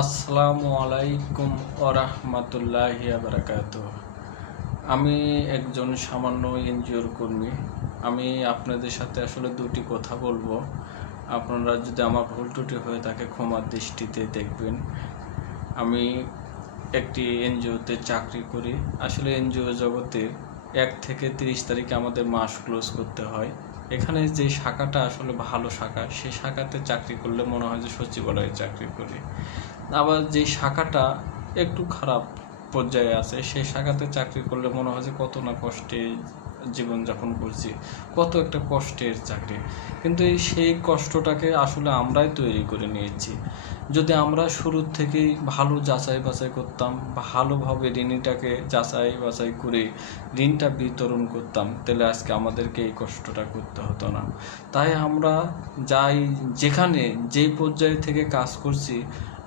আসসালামু আলাইকুম ওরহমতুল্লাহ বারাকাত আমি একজন সামান্য এনজিওর কর্মী। আমি আপনাদের সাথে আসলে দুটি কথা বলব। আপনারা যদি আমার ভুল ত্রুটি হয়ে থাকে, ক্ষমার দৃষ্টিতে দেখবেন। আমি একটি এনজিওতে চাকরি করি। আসলে এনজিও জগতে এক থেকে তিরিশ তারিখে আমাদের মাস ক্লোজ করতে হয়। এখানে যে শাখাটা আসলে ভালো শাখা সেই শাখাতে চাকরি করলে মনে হয় যে সচিবালয়ে চাকরি করি। আবার যে শাখাটা একটু খারাপ পর্যায়ে আছে সেই শাখাতে চাকরি করলে মনে হয় যে কত না কষ্টে জীবনযাপন করছি, কত একটা কষ্টের চাকরি। কিন্তু এই সেই কষ্টটাকে আসলে আমরাই তৈরি করে নিয়েছি। যদি আমরা শুরুর থেকেই ভালো যাচাই বাছাই করতাম, ভালোভাবে ঋণীটাকে যাচাই বাছাই করে ঋণটা বিতরণ করতাম, তাহলে আজকে আমাদেরকে এই কষ্টটা করতে হতো না। তাই আমরা যাই যেখানে, যেই পর্যায়ে থেকে কাজ করছি,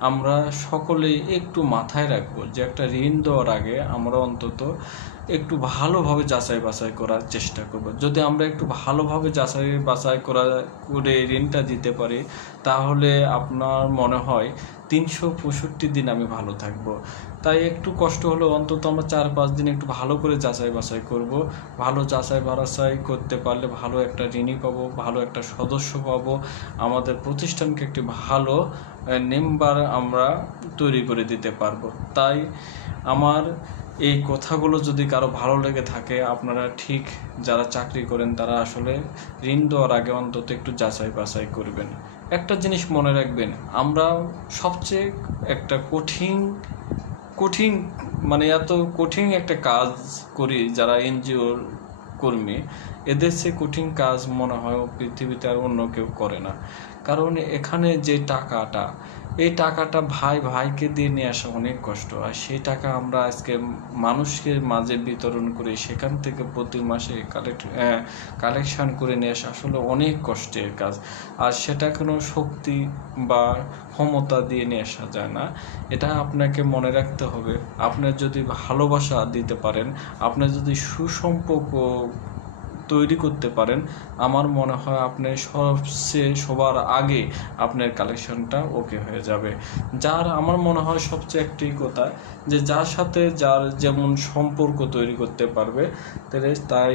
আমরা সকলেই একটু মাথায় রাখব যে একটা ঋণ দেওয়ার আগে আমরা অন্তত একটু ভালোভাবে যাচাই বাছাই করার চেষ্টা করব। যদি আমরা একটু ভালোভাবে যাচাই বাছাই করা, করে ঋণটা দিতে পারি, তাহলে আপনার মনে হয় তিনশো পঁয়ষট্টি দিন আমি ভালো থাকব। তাই একটু কষ্ট হলেও অন্তত আমরা চার পাঁচ দিন একটু ভালো করে যাচাই বাছাই করব। ভালো যাচাই বাছাই করতে পারলে ভালো একটা ঋণী পাবো, ভালো একটা সদস্য পাবো। আমাদের প্রতিষ্ঠানকে একটি ভালো নেম্বার আমরা তৈরি করে দিতে পারব। তাই আমার এই কথাগুলো যদি কারও ভালো লেগে থাকে, আপনারা ঠিক যারা চাকরি করেন তারা আসলে ঋণ দেওয়ার আগে অন্তত একটু যাচাই বাছাই করবেন। একটা জিনিস মনে রাখবেন, আমরা সবচেয়ে একটা কঠিন কঠিন মানে এত কঠিন একটা কাজ করি যারা এনজিওর কর্মী, এদের সে কঠিন কাজ মনে হয় পৃথিবীতে আর অন্য কেউ করে না। কারণ এখানে যে টাকাটা এই টাকাটা ভাই ভাইকে দিয়ে নিয়ে আসা অনেক কষ্ট। আর সেই টাকা আমরা আজকে মানুষকে মাঝে বিতরণ করে সেখান থেকে প্রতি মাসে কালেক্ট কালেকশন করে নিয়ে আসা আসলে অনেক কষ্টের কাজ। আর সেটা কোনো শক্তি বা ক্ষমতা দিয়ে নিয়ে আসা যায় না। এটা আপনাকে মনে রাখতে হবে। আপনার যদি ভালোবাসা দিতে পারেন, আপনার যদি সুসম্পর্ক তৈরি করতে পারেন। আমার মনে হয় আপনি সবচেয়ে সবার আগে আপনার কালেকশনটা ওকে হয়ে যাবে। যার আমার মনে হয় সবচেয়ে একটি কথা যে যার সাথে যার যেমন সম্পর্ক তৈরি করতে পারবে, তাহলে তাই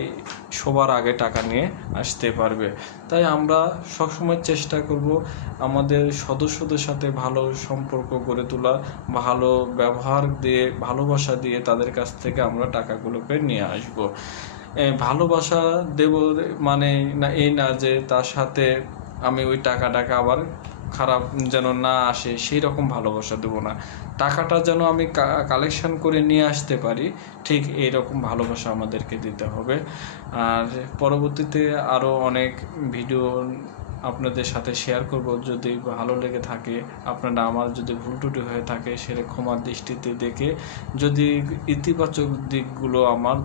সবার আগে টাকা নিয়ে আসতে পারবে। তাই আমরা সবসময় চেষ্টা করব আমাদের সদস্যদের সাথে ভালো সম্পর্ক গড়ে তোলা, ভালো ব্যবহার দিয়ে, ভালোবাসা দিয়ে তাদের কাছ থেকে আমরা টাকাগুলোকে নিয়ে আসব। ভালোবাসা দেব মানে না, এই না যে তার সাথে আমি ওই টাকাটাকে আবার খারাপ যেন না আসে, সেই রকম ভালোবাসা দেবো না। টাকাটা যেন আমি কালেকশন করে নিয়ে আসতে পারি, ঠিক এই রকম ভালোবাসা আমাদেরকে দিতে হবে। আর পরবর্তীতে আরও অনেক ভিডিও আপনাদের সাথে শেয়ার করব। যদি ভালো লেগে থাকে, আপনারা আমার যদি ভুল টুটি হয়ে থাকে, সেটা ক্ষমার দৃষ্টিতে দেখে যদি ইতিবাচক দিকগুলো আমার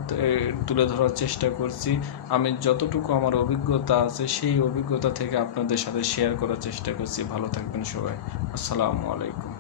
তুলে ধরার চেষ্টা করছি, আমি যতটুকু আমার অভিজ্ঞতা আছে, সেই অভিজ্ঞতা থেকে আপনাদের সাথে শেয়ার করার চেষ্টা করছি। ভালো থাকবেন সবাই। আসসালামু আলাইকুম।